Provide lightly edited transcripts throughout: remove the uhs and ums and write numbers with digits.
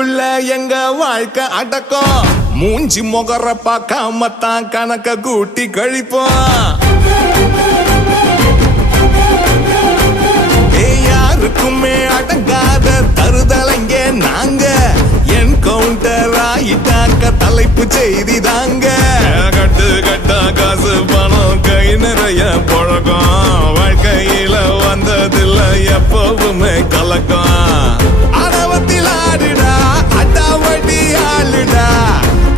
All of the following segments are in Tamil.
வீட்டுக்குள்ள எங்க வாழ்க்கை அடக்கம். மூஞ்சி முகர பார்க்காமத்தான் கணக்க கூட்டி கழிப்போம். யாருக்குமே அடங்காத தருதலைங்க நாங்க. என் கவுண்டர் ஆயிட்டாக்க தலைப்பு செய்தி தாங்க. கட்டு கட்டா காசு பணம் கை நிறைய பழக்கம். வாழ்க்கையில வந்ததில்ல எப்பவுமே கலக்கம். அடவத்தில் ஆடுடா அட்டாவடி ஆளுடா.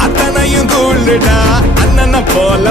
அத்தனையும் தூளுடா அண்ணனை போல